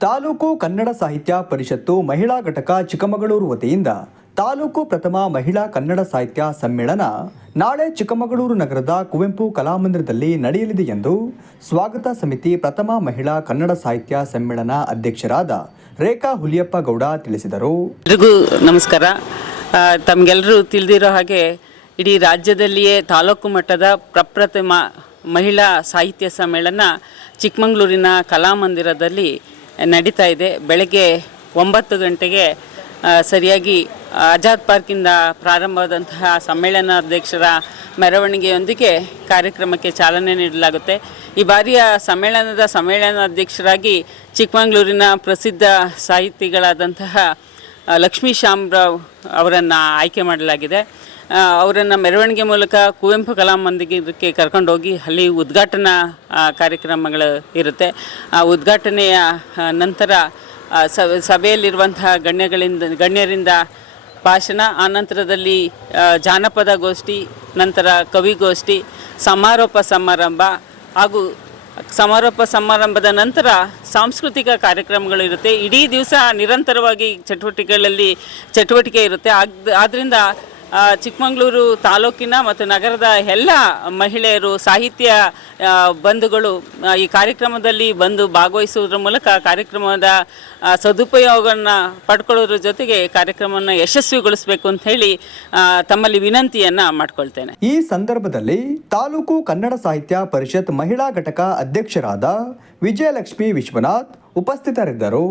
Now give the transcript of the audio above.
ತಾಲೂಕು ಕನ್ನಡ ಸಾಹಿತ್ಯ ಪರಿಷತ್ತು ಮಹಿಳಾ ಘಟಕ ಚಿಕ್ಕಮಗಳೂರು ವತಿಯಿಂದ ತಾಲೂಕು ಪ್ರಥಮ ಮಹಿಳಾ ಕನ್ನಡ ಸಾಹಿತ್ಯ ಸಮ್ಮೇಳನ ನಾಳೆ ಚಿಕ್ಕಮಗಳೂರು ನಗರದ ಕುವೆಂಪು ಕಲಾಮಂದಿರದಲ್ಲಿ ನಡೆಯಲಿದೆ ಎಂದು ಸ್ವಾಗತ ಸಮಿತಿ ಪ್ರಥಮ ಮಹಿಳಾ ಕನ್ನಡ ಸಾಹಿತ್ಯ ಸಮ್ಮೇಳನ ಅಧ್ಯಕ್ಷರಾದ ರೇಖಾ ಹುಲಿಯಪ್ಪ ಗೌಡ ತಿಳಿಸಿದರು. ಎಲ್ರಿಗೂ ನಮಸ್ಕಾರ. ತಮಗೆಲ್ಲರೂ ತಿಳಿದಿರೋ ಹಾಗೆ ಇಡೀ ರಾಜ್ಯದಲ್ಲಿಯೇ ತಾಲೂಕು ಮಟ್ಟದ ಪ್ರಪ್ರಥಮ ಮಹಿಳಾ ಸಾಹಿತ್ಯ ಸಮ್ಮೇಳನ ಚಿಕ್ಕಮಗಳೂರಿನ ಕಲಾಮಂದಿರದಲ್ಲಿ ನಡೀತಾ ಇದೆ. ಬೆಳಗ್ಗೆ ಒಂಬತ್ತು ಗಂಟೆಗೆ ಸರಿಯಾಗಿ ಆಜಾದ್ ಪಾರ್ಕಿಂದ ಪ್ರಾರಂಭವಾದಂತಹ ಸಮ್ಮೇಳನಾಧ್ಯಕ್ಷರ ಮೆರವಣಿಗೆಯೊಂದಿಗೆ ಕಾರ್ಯಕ್ರಮಕ್ಕೆ ಚಾಲನೆ ನೀಡಲಾಗುತ್ತೆ. ಈ ಬಾರಿಯ ಸಮ್ಮೇಳನದ ಸಮ್ಮೇಳನಾಧ್ಯಕ್ಷರಾಗಿ ಚಿಕ್ಕಮಗಳೂರಿನ ಪ್ರಸಿದ್ಧ ಸಾಹಿತಿಗಳಾದಂತಹ ಲಕ್ಷ್ಮೀ ಶ್ಯಾಮರಾವ್ ಅವರನ್ನು ಆಯ್ಕೆ ಮಾಡಲಾಗಿದೆ. ಅವರನ್ನು ಮೆರವಣಿಗೆ ಮೂಲಕ ಕುವೆಂಪು ಕಲಾ ಕಲಾಮಂದಿರಕ್ಕೆ ಕರ್ಕೊಂಡೋಗಿ ಅಲ್ಲಿ ಉದ್ಘಾಟನಾ ಕಾರ್ಯಕ್ರಮಗಳು ಇರುತ್ತೆ. ಆ ಉದ್ಘಾಟನೆಯ ನಂತರ ಸಭೆಯಲ್ಲಿರುವಂತಹ ಗಣ್ಯಗಳಿಂದ, ಗಣ್ಯರಿಂದ ಭಾಷಣ, ಆನಂತರದಲ್ಲಿ ಜಾನಪದ ಗೋಷ್ಠಿ, ನಂತರ ಕವಿಗೋಷ್ಠಿ ಸಮಾರೋಪ ಸಮಾರಂಭ ಹಾಗೂ ಸಮಾರೋಪ ಸಮಾರಂಭದ ನಂತರ ಸಾಂಸ್ಕೃತಿಕ ಕಾರ್ಯಕ್ರಮಗಳು ಇರುತ್ತೆ. ಇಡೀ ದಿವಸ ನಿರಂತರವಾಗಿ ಚಟುವಟಿಕೆಗಳಲ್ಲಿ ಚಟುವಟಿಕೆ ಇರುತ್ತೆ. ಆದ್ದರಿಂದ ಚಿಕ್ಕಮಗಳೂರು ತಾಲೂಕಿನ ಮತ್ತು ನಗರದ ಎಲ್ಲ ಮಹಿಳೆಯರು, ಸಾಹಿತ್ಯ ಬಂಧುಗಳು ಈ ಕಾರ್ಯಕ್ರಮದಲ್ಲಿ ಬಂದು ಭಾಗವಹಿಸುವುದರ ಮೂಲಕ ಕಾರ್ಯಕ್ರಮದ ಸದುಪಯೋಗವನ್ನು ಪಡ್ಕೊಳ್ಳೋದ್ರ ಜೊತೆಗೆ ಕಾರ್ಯಕ್ರಮವನ್ನು ಯಶಸ್ವಿಗೊಳಿಸಬೇಕು ಅಂತ ಹೇಳಿ ತಮ್ಮಲ್ಲಿ ವಿನಂತಿಯನ್ನು ಮಾಡ್ಕೊಳ್ತೇನೆ. ಈ ಸಂದರ್ಭದಲ್ಲಿ ತಾಲೂಕು ಕನ್ನಡ ಸಾಹಿತ್ಯ ಪರಿಷತ್ ಮಹಿಳಾ ಘಟಕ ಅಧ್ಯಕ್ಷರಾದ ವಿಜಯಲಕ್ಷ್ಮಿ ವಿಶ್ವನಾಥ್ ಉಪಸ್ಥಿತರಿದ್ದರು.